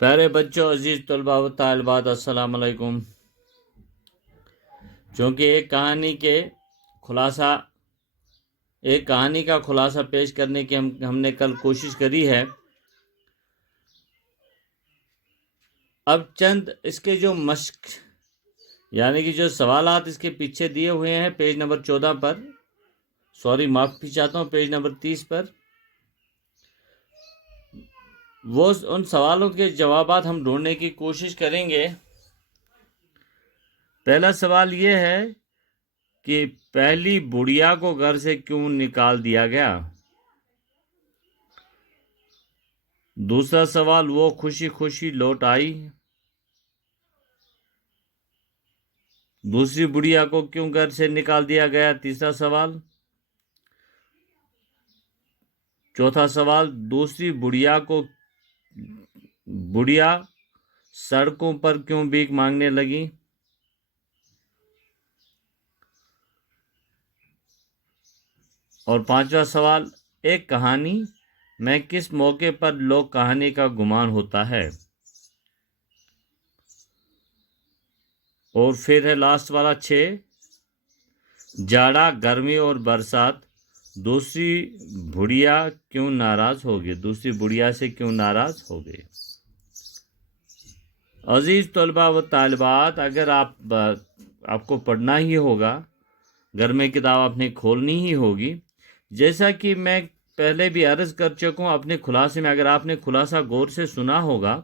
پیارے بچوں، عزیز طلباء و طالبات، السلام علیکم۔ چونکہ ایک کہانی کا خلاصہ پیش کرنے کی ہم نے کل کوشش کری ہے۔ اب چند اس کے جو مشق یعنی کہ جو سوالات اس کے پیچھے دیے ہوئے ہیں پیج نمبر 14 پر، معافی چاہتا ہوں، پیج نمبر 30 پر، وہ ان سوالوں کے جوابات ہم ڈھونڈنے کی کوشش کریں گے۔ پہلا سوال یہ ہے کہ پہلی بڑھیا کو گھر سے کیوں نکال دیا گیا؟ دوسرا سوال، وہ خوشی خوشی لوٹ آئی۔ دوسری بڑھیا کو کیوں گھر سے نکال دیا گیا؟ تیسرا سوال۔ چوتھا سوال، دوسری بڑھیا سڑکوں پر کیوں بھیک مانگنے لگی؟ اور پانچواں سوال، ایک کہانی میں کس موقع پر لوک کہانی کا گمان ہوتا ہے؟ اور پھر ہے لاسٹ والا 6، جاڑا، گرمی اور برسات دوسری بڑھیا کیوں ناراض ہو گئی؟ دوسری بڑھیا سے کیوں ناراض ہو گئے؟ عزیز طلباء و طالبات، اگر آپ کو پڑھنا ہی ہوگا، گھر میں کتاب آپ نے کھولنی ہی ہوگی، جیسا کہ میں پہلے بھی عرض کر چکا ہوں اپنے خلاصے میں، اگر آپ نے خلاصہ غور سے سنا ہوگا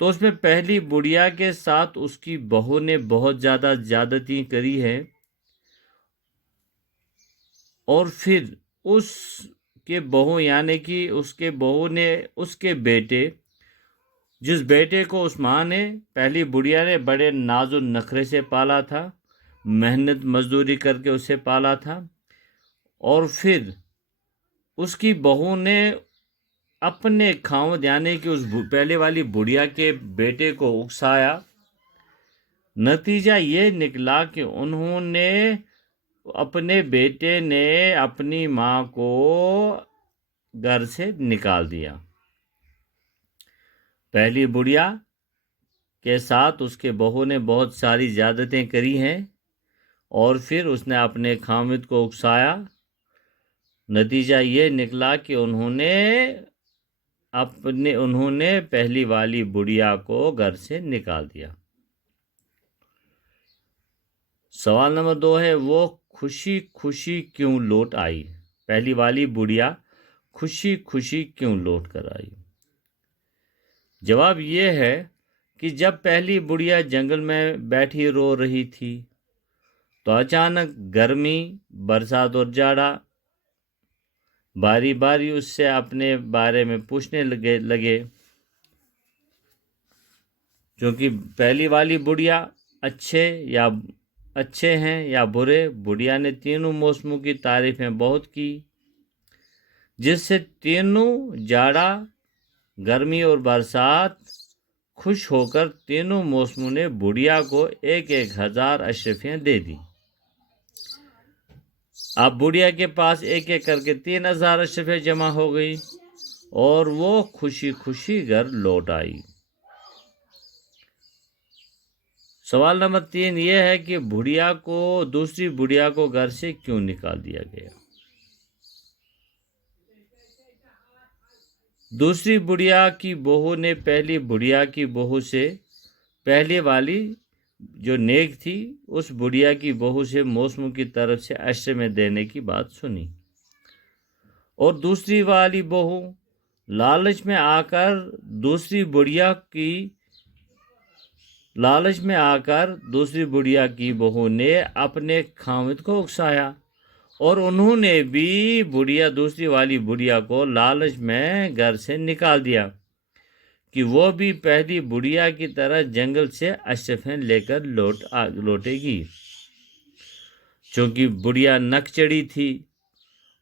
تو اس میں پہلی بڑھیا کے ساتھ اس کی بہو نے بہت زیادہ زیادتی کری ہے، اور پھر اس کے بہو یعنی کہ اس کے بہو نے اس کے بیٹے، جس بیٹے کو اس ماں نے، پہلی بڑھیا نے بڑے ناز و نخرے سے پالا تھا، محنت مزدوری کر کے اسے پالا تھا، اور پھر اس کی بہو نے اپنے خاوند یعنی کہ اس پہلے والی بڑھیا کے بیٹے کو اکسایا۔ نتیجہ یہ نکلا کہ اپنے بیٹے نے اپنی ماں کو گھر سے نکال دیا۔ پہلی بڑھیا کے ساتھ اس کے بہو نے بہت ساری زیادتیں کری ہیں، اور پھر اس نے اپنے خاوند کو اکسایا۔ نتیجہ یہ نکلا کہ انہوں نے پہلی والی بڑھیا کو گھر سے نکال دیا۔ سوال نمبر 2 ہے، وہ خوشی خوشی کیوں لوٹ آئی؟ پہلی والی بڑھیا خوشی خوشی کیوں لوٹ کر آئی؟ جواب یہ ہے کہ جب پہلی بڑھیا جنگل میں بیٹھی رو رہی تھی تو اچانک گرمی، برسات اور جاڑا باری باری اس سے اپنے بارے میں پوچھنے لگے۔ کیونکہ پہلی والی بڑھیا اچھے ہیں یا برے، بڑھیا نے تینوں موسموں کی تعریفیں بہت کی، جس سے تینوں جاڑا، گرمی اور برسات خوش ہو کر تینوں موسموں نے بڑھیا کو 1000 اشرفیاں دے دی۔ اب بڑھیا کے پاس ایک ایک کر کے 3000 اشرفیاں جمع ہو گئی، اور وہ خوشی خوشی گھر لوٹ آئی۔ سوال نمبر 3 یہ ہے کہ دوسری بڑھیا کو گھر سے کیوں نکال دیا گیا؟ دوسری بڑھیا کی بہو نے پہلی بڑھیا کی بہو سے پہلی والی جو نیک تھی اس بڑھیا کی بہو سے موسموں کی طرف سے اشر میں دینے کی بات سنی، اور دوسری والی بہو لالچ میں آ کر دوسری بڑھیا کی بہو نے اپنے خاوند کو اکسایا، اور انہوں نے بھی دوسری والی بڑھیا کو لالچ میں گھر سے نکال دیا کہ وہ بھی پہلی بڑھیا کی طرح جنگل سے اشرفیں لے کر لوٹے گی۔ چونکہ بڑھیا نک چڑی تھی،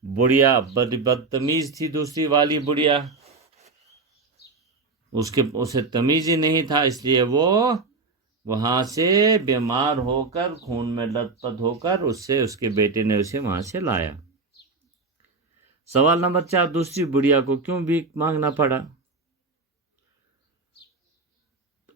بڑھیا بدتمیز تھی، دوسری والی بڑھیا اسے تمیز ہی نہیں تھا، اس لیے وہ وہاں سے بیمار ہو کر خون میں لت پت ہو کر اس کے بیٹے نے اسے وہاں سے لایا۔ سوال نمبر 4، دوسری بڑھیا کو کیوں بھیک مانگنا پڑا؟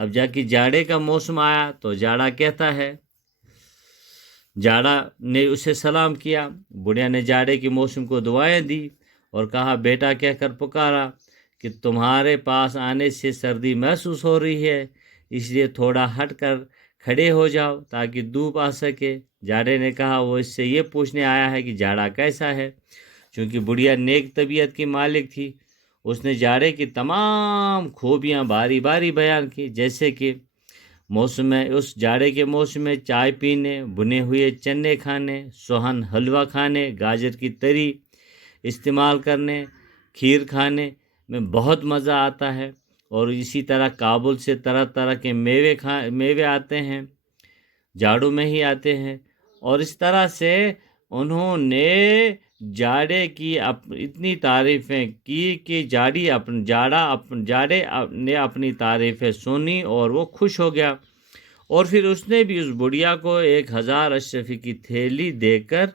اب جا کے جاڑے کا موسم آیا تو جاڑا کہتا ہے، جاڑا نے اسے سلام کیا، بڑھیا نے جاڑے کے موسم کو دعائیں دی اور کہا بیٹا کہہ کر پکارا کہ تمہارے پاس آنے سے سردی محسوس ہو رہی ہے، اس لیے تھوڑا ہٹ کر کھڑے ہو جاؤ تاکہ دھوپ آ سکے۔ جاڑے نے کہا وہ اس سے یہ پوچھنے آیا ہے کہ جاڑا کیسا ہے، چونکہ بڑھیا نیک طبیعت کی مالک تھی۔ اس نے جاڑے کی تمام خوبیاں باری باری بیان کی، جیسے کہ موسم میں، اس جاڑے کے موسم میں چائے پینے، بنے ہوئے چنے کھانے، سوہن حلوہ کھانے، گاجر کی تری استعمال کرنے، کھیر کھانے میں بہت مزہ آتا ہے، اور اسی طرح کابل سے طرح طرح کے میوے آتے ہیں، جاڑوں میں ہی آتے ہیں۔ اور اس طرح سے انہوں نے جاڑے کی اتنی تعریفیں کی کہ جاڑے نے اپنی تعریفیں سنی اور وہ خوش ہو گیا، اور پھر اس نے بھی اس بڑھیا کو 1000 اشرفی کی تھیلی دے کر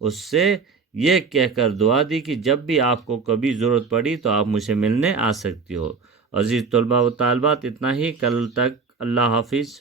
اس سے یہ کہہ کر دعا دی کہ جب بھی آپ کو کبھی ضرورت پڑی تو آپ مجھ سے ملنے آ سکتی ہو۔ عزیز طلباء و طالبات، اتنا ہی، کل تک، اللہ حافظ۔